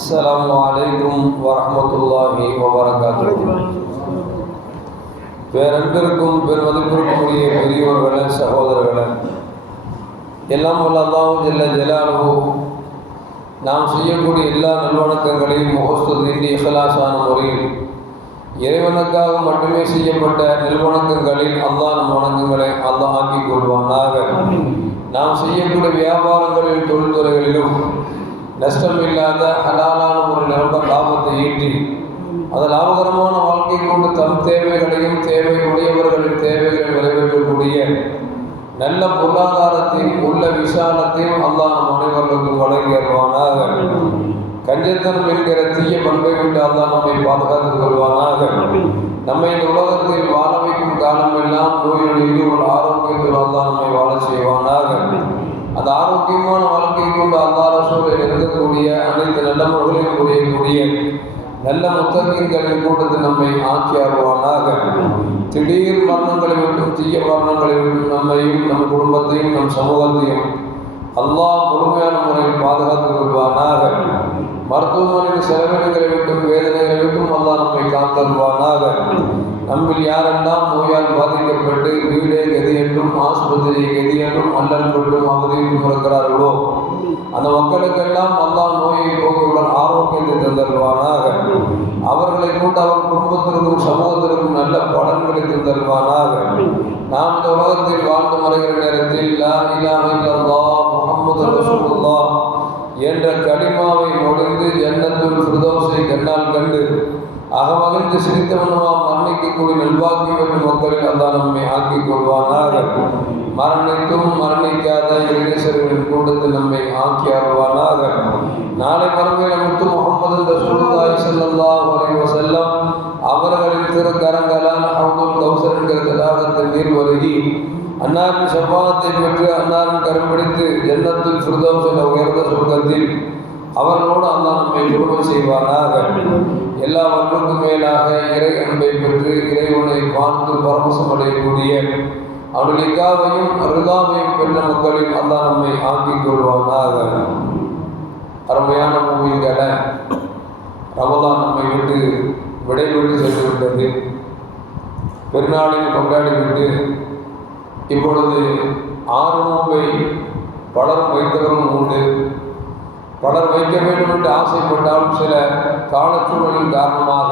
அஸ்ஸலாமு அலைக்கும் வரஹ்மத்துல்லாஹி வபரகாத்துஹு. பேரன்பிற்கும் பெருமதிப்பிற்கும் உரிய பெரியோர்களே, சகோதரர்களே, எல்லாம் வல்ல அல்லாஹ் ஜல்ல ஜலாலுஹு நாம் செய்யக்கூடிய எல்லா நல்வணக்கங்களையும் முகஸ்துதின்றி இஹ்லாஸான முறையில் இறைவனுக்காக மட்டுமே செய்யப்பட்ட நல்வணக்கங்களில் அல்லாஹ் நம் வணக்கங்களை அல்லாஹ் ஆக்கிக் கொள்வானாக. நாம் செய்யக்கூடிய வியாபாரங்களில், தொழில்துறைகளிலும் நஷ்டம் இல்லாத ஹலாலான ஒரு நிரம்ப லாபத்தை ஈட்டி அது லாபகரமான வாழ்க்கை கொண்டு தம் தேவைகளையும் தேவை உடையவர்களின் தேவைகளை நிறைவேற்றக்கூடிய நல்ல பொருளாதாரத்தையும் உள்ள விசாலத்தையும் அல்லாஹ் நம் அனைவர்களுக்கும் வழங்கி வருவானாக. கஞ்சத்தனம் என்கிற தீய பண்பை விட்டு அல்லாஹ் நம்மை பாதுகாத்துக் கொள்வானாக. நம்மை இந்த உலகத்தில் வாழ வைக்கும் காலமெல்லாம் நோயிலிருந்து ஒரு ஆரோக்கியத்தில் அல்லாஹ் நம்மை வாழ செய்வானாக. அந்த ஆரோக்கியமான வாழ்க்கை கொண்டு அல்லாஹ் ரசூலை இருக்கக்கூடிய அனைத்து நல்லவர்களையும் புரியக்கூடிய நல்ல முத்தகீன்களின் கூட்டத்தில் நம்மை ஆக்கி அருவானாக. திடீர் மரணங்களை விட்டும் தீய மரணங்களை விட்டும் நம்மையும் நம் குடும்பத்தையும் நம் சமூகத்தையும் அல்லாஹ் முழுமையான முறையில் பாதுகாத்துக் கொள்வானாக. மருத்துவமனையின் செலவினங்களை விட்டும் வேதனைகளை விட்டும் அல்லாஹ் நம்மை காத்தருவானாக. நம்மில் யாரெல்லாம் நோயால் பாதிக்கப்பட்டு வீடே கதி என்றும் ஆஸ்பத்திரி கதி என்றும் அல்லல் கொண்டும் அவதியும் இருக்கிறார்களோ அந்த மக்களுக்கெல்லாம் அல்லாஹ் நோயை போக்குடன் ஆரோக்கியத்தை தந்தருவானாக. அவர்களை கொண்டு அவர் குடும்பத்திற்கும் சமூகத்திற்கும் நல்ல பலன்களை தந்தருவானாக. நாம் இந்த உலகத்தில் வாழ்ந்து மறைகிற நேரத்தில் லா இலாஹ இல்லல்லாஹ் முஹம்மது ரசூலுல்லாஹ் என்ற கலிமாவை மொழிந்து ஜன்னத்துல் ஃபிர்தௌஸை கண்ணால் கண்டு அகமகிழ்ந்து சிரித்தவனுமாம் மரணிக்கக்கூடிய நல்வாக்கி மற்றும் மக்களில் அல்லாஹ் நம்மை ஆக்கிக் கொள்வானாக. மரணித்தும் மரணிக்காத இளைஞர்களின் கூட்டத்தில் நம்மை ஆக்கி அருள்வானாக. நாளை மறுமையில் முத்து முஹம்மது ரசூலுல்லாஹி ஸல்லல்லாஹு அலைஹி வஸல்லம் அவர்களின் திருக்கரங்களால் ஹவுதுல் கௌசர் என்கிற தடாகத்தில் நீர் வருகி அன்னாரின் ஷஃபாஅத்தை பெற்று அன்னாரின் கரம் பிடித்து ஜன்னத்துல் ஃபிர்தௌஸ் என்ற உயர்ந்த சொர்க்கத்தில் அவர்களோடு அல்லாஹ் நம்மை குருமை செய்வானாக. எல்லாவற்றுக்கும் மேலாக இறை அன்பை பெற்று இறைவனை பார்த்து பரமசம் அடையக்கூடிய அவருடைய இக்காவையும் ரிதாவையும் பெற்ற மக்களில் அல்லாஹ் நம்மை ஆக்கிக் கொள்வானாக. அருமையான மூமின்களை, ரமலான் நம்மை விட்டு விடைபெற்று சென்று விட்டது. பெருநாளில் கொண்டாடிவிட்டு இப்பொழுது 6 நோன்பை பலரும் வைத்தவர்களும் உண்டு. பலர் வைக்க வேண்டும் என்று ஆசைப்பட்டாலும் சில காலச்சூழலின் காரணமாக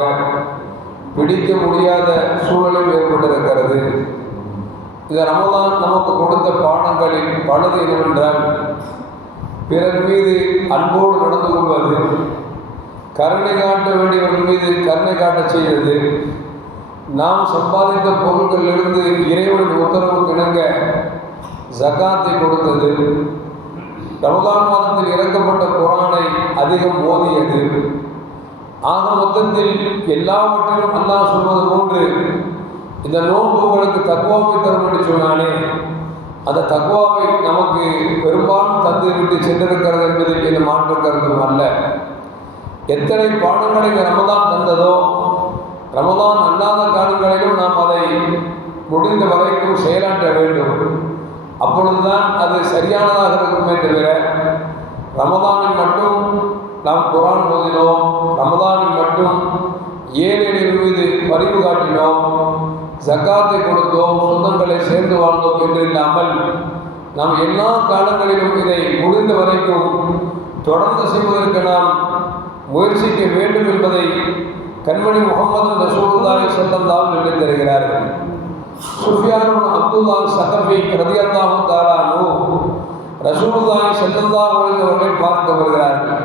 பிடிக்க முடியாத சூழலில் ஏற்பட்டிருக்கிறது. இந்த ரமலான் நமக்கு கொடுத்த பாடங்களில் பலது என்னவென்றால், பிறர் மீது அன்போடு நடந்து கொள்வது, கருணை காட்ட வேண்டியவர்கள் மீது கருணை காட்ட செய்வது, நாம் சம்பாதித்த பொருட்களிலிருந்து இறைவனின் உத்தரவுக்கு இணங்க ஜகாத்தை கொடுத்தது, ரமலான் மாதத்தில் இறக்கப்பட்ட குர்ஆனை அதிகம் ஓதியது, ஆக மொத்தத்தில் எல்லாவற்றிலும் அல்லாஹ் சொல்வது போன்று இந்த நோன்பு உங்களுக்கு தக்வாவை தரும் என்று சொன்னானே, அந்த தக்வாவை நமக்கு பெரும்பாலும் தந்து விட்டு சென்றிருக்கிறது என்பதில் இந்த மாற்று கருத்தும் அல்ல. எத்தனை பாடங்களை இந்த ரமலான் தந்ததோ, ரமலான் அல்லாத காலங்களிலும் நாம் அதை முடிந்த வரைக்கும் செயலாற்ற வேண்டும். அப்பொழுதுதான் அது சரியானதாக இருக்குமே தவிர, ரமலானில் மட்டும் நாம் குர்ஆன் ஓதினோம், ரமலானில் மட்டும் ஏழைகளின் மீது பரிவு காட்டினோம், ஜக்காத்தை கொடுத்தோம், சொந்தங்களை சேர்ந்து வாழ்ந்தோம் என்று இல்லாமல் நாம் எல்லா காலங்களிலும் இதை முடிந்த வரைக்கும் தொடர்ந்து செய்வதற்கு நாம் முயற்சிக்க வேண்டும் என்பதை கண்மணி முஹம்மது ரசூலுல்லாஹி ஸல்லல்லாஹு அலைஹி வஸல்லம் தருகிறார்கள். சுஃபியான் அப்துல்லா ஸகஃபி ரலியல்லாஹு தஆலா அன்ஹு ரசூலுல்லாஹி ஸல்லல்லாஹு அலைஹி வஸல்லம் பார்க்க வருகிறார்கள்.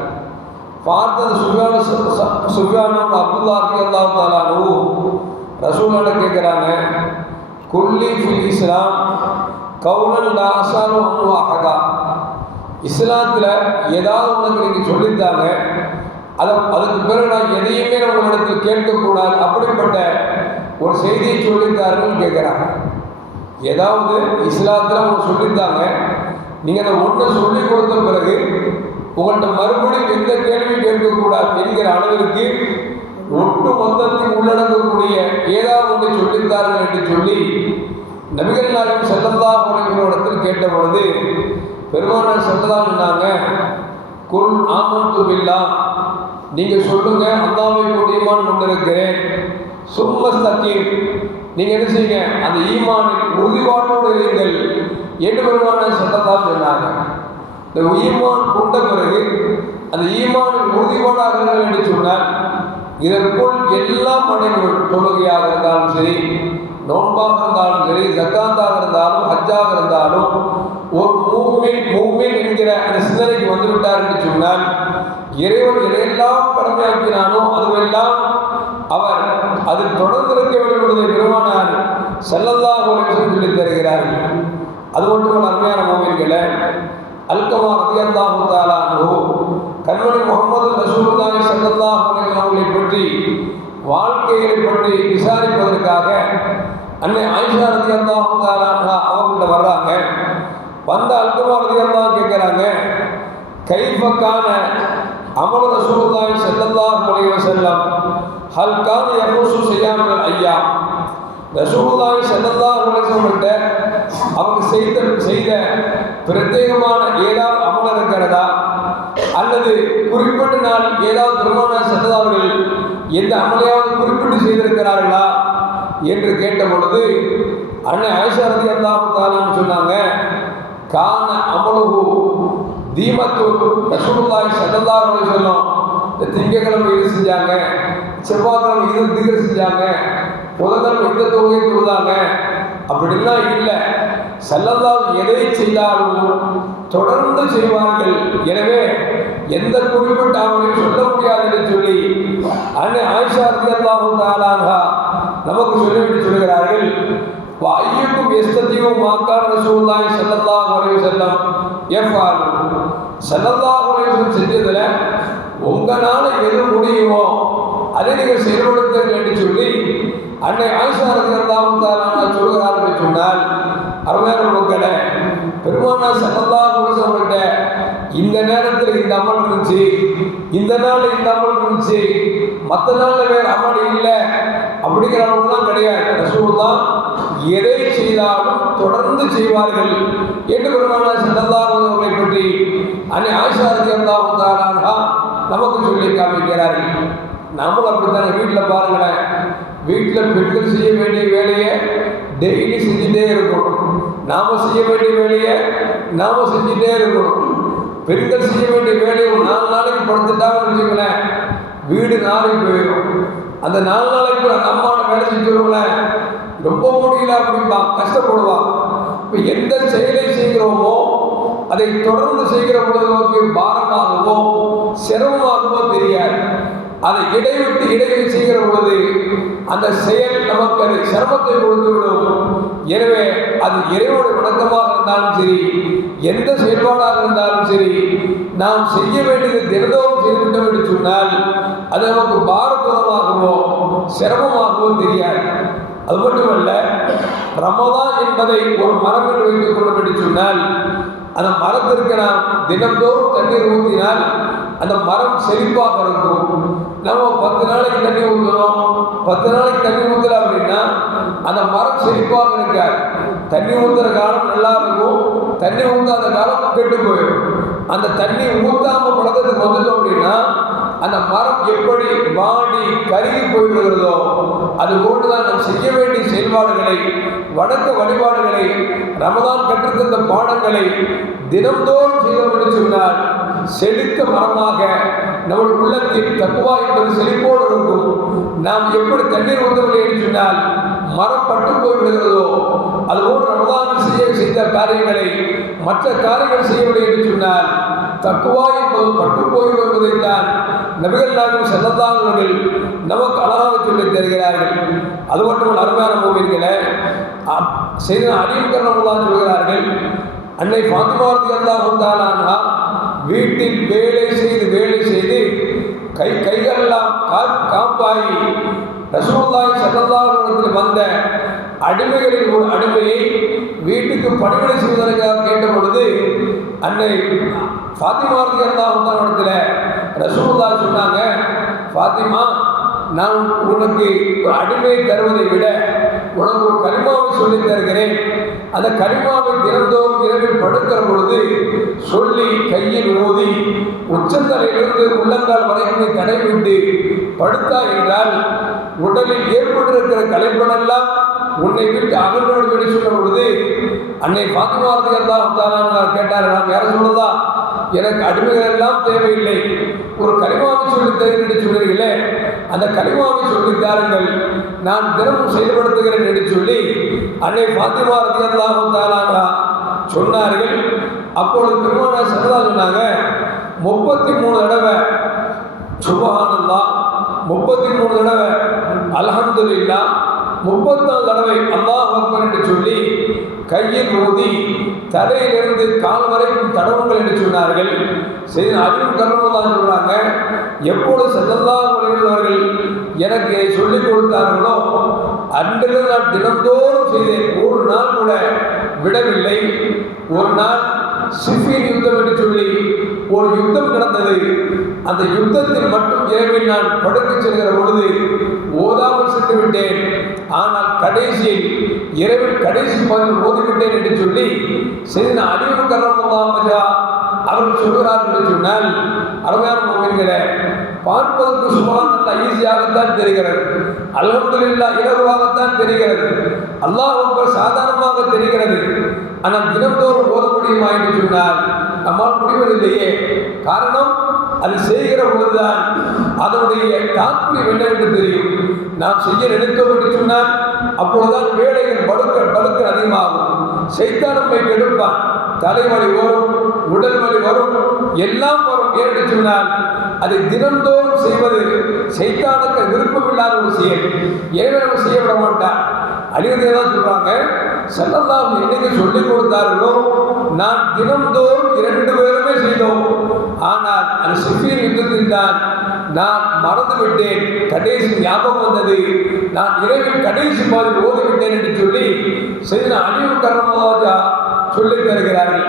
பார்த்தது சுஃபியான் அப்துல்லா ரலியல்லாஹு தஆலா அன்ஹு ரசூலுல்லாஹி கேட்குறாங்க, குல்லி ஃபில் இஸ்லாம் கௌலன் லா அஸாலு அன்ஹு அஹதா. இஸ்லாத்தில் ஏதாவது உனக்கு நீங்கள் சொல்லித்தாங்க, அதுக்கு பிறகு நான் எதையுமே உங்களிடத்தில் கேட்கக்கூடாது, அப்படிப்பட்ட ஒரு செய்தியை சொல்லித்தாருன்னு கேட்குறாங்க. ஏதாவது இஸ்லாத்தில் அவங்க சொல்லித்தாங்க, நீங்கள் அதை ஒன்றை சொல்லி கொடுத்த பிறகு உங்கள்கிட்ட மறுபடியும் எந்த கேள்வியும் கேட்கக்கூடாது என்கிற அளவிற்கு ஒட்டு மொத்தத்தில் உள்ளடங்கக்கூடிய ஏதாவது ஒன்றை சொல்லித்தார்கள் என்று சொல்லி நபிகள் நாயகம் ஸல்லல்லாஹு அலைஹி வஸல்லம் கேட்ட பொழுது பெருமானார் ஸல்லல்லாஹு அலைஹி வஸல்லம், குல் ஆமன்து பில்லாஹ், நீங்கள் சொல்லுங்க, அல்லாஹ்வை கொண்டு ஈமான் கொண்டிருக்கிறேன். சும்மஸ்தகீம், நீங்கள் என்ன செய்யுங்க, அந்த ஈமானில் உறுதிப்பாட்டோடு இருங்கள் என்று பெருமானார் ஸல்லல்லாஹு சொன்னாங்க. இந்த ஈமான் கொண்ட பிறகு அந்த ஈமானில் உறுதிப்பாடாக இருங்கள் என்று சொன்னால் இதற்குள் எல்லா படைகள், தொழுகையாக இருந்தாலும் சரி, நோன்பாக இருந்தாலும் சரி, ஜக்காத்தாக இருந்தாலும், ஹஜ்ஜாக இருந்தாலும், ஒரு மூமின் என்கிற அந்த சிந்தனைக்கு வந்துவிட்டார் என்று சொன்னால் இறைவன் எதையெல்லாம் கடமையாக்கினானோ அதுவெல்லாம் அவர் அதில் தொடர்ந்திருக்க வேண்டும் என்பதை பெருமானார் ஸல்லல்லாஹு அலைஹி வஸல்லம் சொல்லித் தருகிறார்கள். அது மட்டுமல்ல, அருமையான மூமின்களே, அல்கமா ரலியல்லாஹு தஆலா அன்ஹு கண்மணி முஹம்மது ரசூலுல்லாஹி ஸல்லல்லாஹு அலைஹி வஸல்லம் அவர்களை பற்றி, வாழ்க்கையை பற்றி விசாரிப்பதற்காக அன்னை ஆயிஷா ரலியல்லாஹு தஆலா அன்ஹா அவங்கள்ட்ட வர்றாங்க. வந்த அல்கமா ரலியல்லாஹு கேட்குறாங்க, கைஃப கான அமல் ரசூலுல்லாஹி ஸல்லல்லாஹு அலைஹி வஸல்லம் ஹல் கான யஹுஸு ஸியாமல் அய்யாம். ரசூலுல்லாஹி ஸல்லல்லாஹு அலைஹி வஸல்லம் அவங்க செய்த பிரத்யேகமான ஏதாவது அமல் இருக்கிறதா, அல்லது குறிப்பிட்ட நாள் ஏதாவது பெருமானார் ஸல்லல்லாஹு அலைஹி வஸல்லம் எந்த அமலையாவது குறிப்பிட்டு செய்திருக்கிறார்களா என்று கேட்ட பொழுது அன்னை ஆயிஷா ரலியல்லாஹு தஆலா சொன்னாங்க, கான அமலுஹு தீமத்து ரசூலுல்லாஹி ஸல்லல்லாஹு அலைஹி வஸல்லம் இந்த திங்கட்கிழமை இது செஞ்சாங்க, செவ்வாய்க்கிழமை இது திகர் செஞ்சாங்க, புதன்கிழமை இந்த தொழுகை தொழுதாங்க அப்படின்லாம் இல்லை. ஸல்லல்லாஹு எதை செய்தாலும் தொடர்ந்து செய்வார்கள். எனவே எந்த குறிப்பிட்ட அமலையும் சொல்ல முடியாது என்று சொல்லி அன்னை ஆயிஷா ரலியல்லாஹு தஆலா அன்ஹா நமக்கு சொல்லிவிட்டு சொல்கிறார்கள், ஐயுக்கும் எஸ்ததியும் மாக்கான ரசூலுல்லாஹி ஸல்லல்லாஹு அலைஹி வஸல்லம் யஃபாலு. ஸல்லல்லாஹு அலைஹி வஸல்லம் செஞ்சதில் உங்களால் எது முடியுமோ அதை நீங்கள் செயல்படுத்துங்கள் என்று சொல்லி அன்னை ஆயிஷா ரலியல்லாஹு தஆலா அன்ஹா சொல்கிறார்கள் என்று சொன்னால், அருமையான மக்களே, பெருமானார் ஸல்லல்லாஹு அலைஹி வஸல்லம் இந்த நேரத்தில் இந்த அமல் இருந்துச்சு, இந்த நாள் இந்த அமல் இருந்துச்சு, மற்ற நாளில் வேறு அமல் இல்லை அப்படிங்கிறவங்களாம் கிடையாது. ரசூலுல்லாஹ் எதை செய்தாலும் தொடர்ந்து செய்வார்கள் என்று பெருமானார் ஸல்லல்லாஹு அலைஹி வஸல்லம் பற்றி அன்னை ஆயிஷா ரலியல்லாஹு தஆலா அன்ஹா நமக்கு சொல்லி காமிக்கிறார்கள். நம்மளும் அப்படித்தானே. வீட்டில் பாருங்களேன், வீட்டில் பெண்கள் செய்ய வேண்டிய வேலையை டெய்லி செஞ்சுட்டே இருக்கணும். நாம் செய்ய வேண்டிய வேலையை நாம் செஞ்சுட்டே இருக்கணும். பெண்கள் செய்ய வேண்டிய வேலையை ஒரு 4 நாளைக்கு படுத்துட்டாங்கன்னு வச்சுங்களேன், வீடு நாளை போயிடும். அந்த 4 நாளைக்கு அந்த அம்மாவோட வேலை செஞ்சுருங்களேன், ரொம்ப முடியல அப்படின்பா, கஷ்டப்படுவான். இப்போ எந்த செயலை செய்கிறோமோ அதை தொடர்ந்து செய்கிற பொழுது நமக்கு பாரமாகவோ சிரமமாகவோ தெரியாது. அதை இடைவிட்டு செய்கிற பொழுது அந்த செயல் நமக்கு அது சிரமத்தை கொடுத்துவிடும். எனவே அது இறைவனுடைய வணக்கமாக இருந்தாலும் சரி, எந்த செயல்பாடாக இருந்தாலும் சரி, நாம் செய்ய வேண்டியது தினந்தோறும் செய்துவிட்டோம் என்று சொன்னால் அது நமக்கு பாரதூரமாகவோ சிரமமாகவோ தெரியாது. அது மட்டுமல்ல, ரமதான் என்பதை ஒரு மரம் என்று வைத்துக் கொள்ளும் என்று சொன்னால் அந்த மரத்திற்கு நாம் தினந்தோறும் தண்ணீர் ஊற்றினால் அந்த மரம் செழிப்பாக இருக்கும். நம்ம 10 நாளைக்கு தண்ணி ஊற்றுறோம், 10 நாளைக்கு தண்ணி ஊற்றல அப்படின்னா அந்த மரம் செழிப்பாக இருக்காது. தண்ணி ஊற்றுற காலம் நல்லா இருக்கும், தண்ணி ஊற்றாத காலம் கெட்டு போயிடும். அந்த தண்ணி ஊற்றாமல் பழக்கத்துக்கு வந்துட்டோம் அப்படின்னா அந்த மரம் எப்படி வாடி கருகி போய்விடுகிறதோ அது போன்றுதான் நாம் செய்ய வேண்டிய செயல்பாடுகளை, வணக்க வழிபாடுகளை, ரமதான் கற்றுத்தந்த பாடங்களை தினந்தோறும் செய்தோம் என்று சொன்னால் செழித்த மரமாக நம்முடைய உள்ளத்தில் தக்குவா என்பது செழிப்போடு இருக்கும். நாம் எப்படி தண்ணீர் ஊற்றவில்லை என்று சொன்னால் மரம் பட்டு போய்விடுகிறதோ அதுபோன்று ரமதானில் செய்த காரியங்களை மற்ற காரியங்கள் செய்யவில்லை என்று சொன்னால் தக்குவா என்பது பட்டு போய்விடுவதைத்தான் நபிகள் நாயகம் ஸல்லல்லாஹு அலைஹி வஸல்லம் நமக்கு அழகாக சொல்லித் தருகிறார்கள். அது மட்டுமல்ல, அருமையான மூமின்களே, செய்தனா அலி ரலியல்லாஹு சொல்கிறார்கள், அன்னை ஃபாத்திமா ரலியல்லாஹு தஆலா அன்ஹா வீட்டில் வேலை செய்து கைகளெல்லாம் காப்பாகி ரசூலுல்லாஹி ஸல்லல்லாஹு அலைஹி வஸல்லம் வந்த அடிமைகளில் ஒரு அடிமையை வீட்டுக்கு பணிவிடை செய்வதற்காக கேட்ட பொழுது அன்னை ஃபாத்திமா ரலியல்லாஹு தஆலா ரசூலுல்லாஹி சொன்னாங்க, ஃபாத்திமா, நான் உனக்கு ஒரு அடிமையை தருவதை விட உனக்கு ஒரு கலிமாவை சொல்லித் தருகிறேன். அந்த கலிமாவை தினந்தோறும் இரவில் படுக்கிற பொழுது சொல்லி கையில் ஊதி உச்சந்தலையிலிருந்து உள்ளங்கால் வரைக்கும் தடைவிட்டு படுத்தா என்றால் உடலில் ஏற்பட்டிருக்கிற கலைப்படெல்லாம் உன்னை விட்டு அகன்றோடு என்று சொல்ல பொழுது அன்னை பாத்திமா ரலியல்லாஹு தஆலா கேட்டார்கள், யார சொல்லுதா, எனக்கு அடிமைகள் எல்லாம் தேவையில்லை, ஒரு கலிமாவை சொல்லித் தருகிறேன் என்று சொன்னீர்களே, அந்த கலிமாவை சொல்லித்தாருங்கள், நான் தினமும் செயல்படுத்துகிறேன் என்று சொல்லி அன்னை பாத்திமா ரலியல்லாஹு தஆலா சொன்னார்கள். அப்பொழுது பெருமானார் ஸல்லல்லாஹு சொன்னாங்க, 33 தடவை சுப்ஹானல்லாஹ், 33 தடவை அல்ஹம்துலில்லாஹ், 34 தடவை அல்லாஹ் அக்பர் என்று சொல்லி கையில் ஊதி தலையிலிருந்து கால் வரைக்கும் தடவுங்கள் என்று சொன்னார்கள். சரி, அலியும் கர்ரமல்லாஹு சொல்றாங்க, எப்பொழுது ஸல்லல்லாஹு அலைஹி வஸல்லம் எனக்கு சொல்லிக் கொடுத்தார்களோ அன்றிலிருந்து நான் தினந்தோறும் செய்தேன். ஒரு நாள் கூட விடவில்லை. ஒரு நாள் சிஃபின் யுத்தம் என்று சொல்லி ஒரு யுத்தம் நடந்தது. அந்த யுத்தத்தில் மட்டும் இரவில் நான் படுக்க செல்கிற பொழுது ஓதாமல் சென்று விட்டேன். ஆனால் கடைசியில் இரவில் கடைசி பகுதியில் ஓதிவிட்டேன் என்று சொல்லி செய்த அலியும் கர்ரமல்லாஹு அவர்கள் சொல்கிறார்கள் என்று சொன்னால், அருமையான முஃமின்களே, பார்ப்பதற்கு சுப்ஹானல்லாஹ் ஈஸியாகத்தான் தெரிகிறது, அல்ஹம்துலில்லாஹ் இலகுவாகத்தான் தெரிகிறது, அல்லாஹ் அக்பர் சாதாரணமாக தெரிகிறது. ஆனால் தினந்தோறும் ஓத முடியுமா என்று சொன்னால் நம்மால் முடிவதில்லையே. காரணம், அது செய்கிற பொழுதுதான் அதனுடைய தாற்பயம் என்னவென்று தெரியும். நாம் செய்ய நினைத்தோம் என்று சொன்னால் அப்பொழுதுதான் வேலைகள் படுக்க அதிகமாகும். சைத்தான் நம்மை கெடுப்பான். தலைவலி வரும், உடல் வலி வரும், எல்லாம் வரும். ஏன்னு சொன்னால் அதை தினந்தோறும் செய்வது சைத்தானுக்கு விருப்பமில்லாத ஒரு செயல். ஏன் நம்ம செய்ய விட மாட்டான். அலிரதியல்லாஹு சொல்றாங்க, ஸல்லல்லாஹு என்னைக்கு சொல்லிக் கொடுத்தார்களோ நான் தினந்தோறும் 2 பேருமே செய்தோம். ஆனால் அந்த சிஃபின் யுத்தத்தில் தான் நான் மறந்து விட்டேன், கடைசி ஞாபகம் வந்தது, நான் இரவில் கடைசி பாதி ஓதிவிட்டேன் என்று சொல்லி செய்த அலியும் கர்ரமல்லாஹு சொல்லித் தருகிறார்கள்.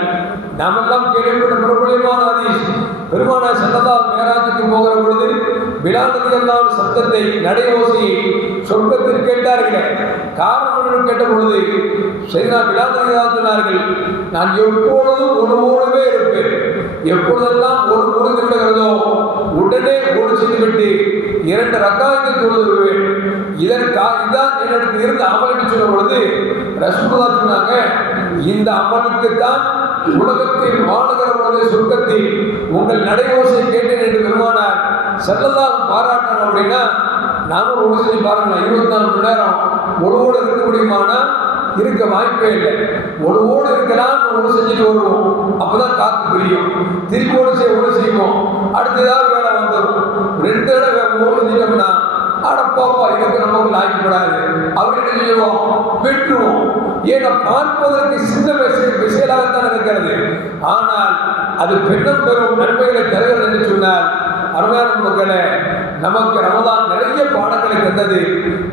நாமெல்லாம் கேள்விப்பட்ட பிரபலமான ஹதீஸ், பெருமானார் ஸல்லல்லாஹு மேராஜுக்கு போகிற பொழுது பிலால் ரலியல்லாஹு சத்தத்தை, நடை ஓசையை சொர்க்கத்தில் கேட்டார்கள். காரணம் என்று கேட்ட பொழுது செய்தா பிலால் ரலியல்லாஹு சொன்னார்கள், நான் எப்பொழுதும் உணவோடவே இருப்பேன், எப்பொழுதெல்லாம் ஒரு முறை விடுகிறதோ உடனே ஒரு செய்துவிட்டு 2 ரக்காயத்தில் தொழுது விடுவேன். இதான் என்னிடத்தில் இருந்த அமல் என்று சொன்ன பொழுது ரசூலுல்லாஹ் சொன்னாங்க, இந்த அமலுக்குத்தான் உலகத்தில் வாழுகிற பொழுது சொர்க்கத்தில் உங்கள் நடைவோசை கேட்டேன் என்று பெருமானார் ஸல்லல்லாஹு பாராட்டினாங்க. அப்படின்னா நாமும் ஒரு செஞ்சு பாருங்களேன், 24 மணி நேரம் ஒருவோடு இருக்க முடியுமானா இருக்க வாய்ப்பே இல்லை. ஒருவோடு இருக்கலாம், ஒன்று செஞ்சுட்டு வருவோம், அப்போதான் காத்து பிரியும். திருப்பி ஒன்று செய்வோம், அடுத்த ஏதாவது வேலை வந்துடும். 2 தடவை ஓடு செஞ்சிட்டோம்னா அடப்பாப்பா இதுக்கு நமக்கு லாய்க்கப்படாது, அவர்கிட்ட செய்வோம், வெற்றுவோம். ஏன்னா பார்ப்பதற்கு சின்ன விஷயமாகத்தான் இருக்கிறது. ஆனால் அது பெண்ணும் பெரும் நன்மைகளை தருகிறது என்று சொன்னால், அருமையான மக்களே, நமக்கு ரமதான் நிறைய பாடங்களை தந்தது.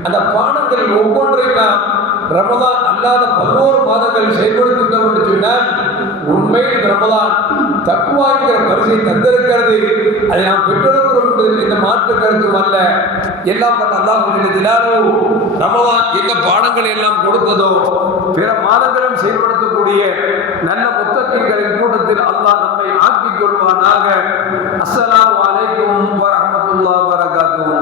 அந்த பாடங்கள் ஒவ்வொன்றையும் நாம் ரமதான் அல்லாத 11 மாதங்கள் செயல்படுத்திட்டோம் என்று சொன்னால் உண்மையில் ரமதான் தக்வா என்கிற பரிசை தந்திருக்கிறது. அதை நாம் பெற்றிருக்கிறோம் என்பது இந்த மாற்று கருத்தும் அல்ல. எல்லாம் பண்ண அல்லாஹ் ரமதான் எந்த பாடங்களை எல்லாம் கொடுத்ததோ பிற மாதங்களும் செயல்படுத்தக்கூடிய நல்ல முத்தகீன்களின் கூட்டத்தில் அல்லாஹ் நம்மை ஆக்கிக் கொள்வானாக. அஸ்ஸலாமு அலைக்கும் வரஹ்மத்துல்லாஹி வபரகாத்துஹு.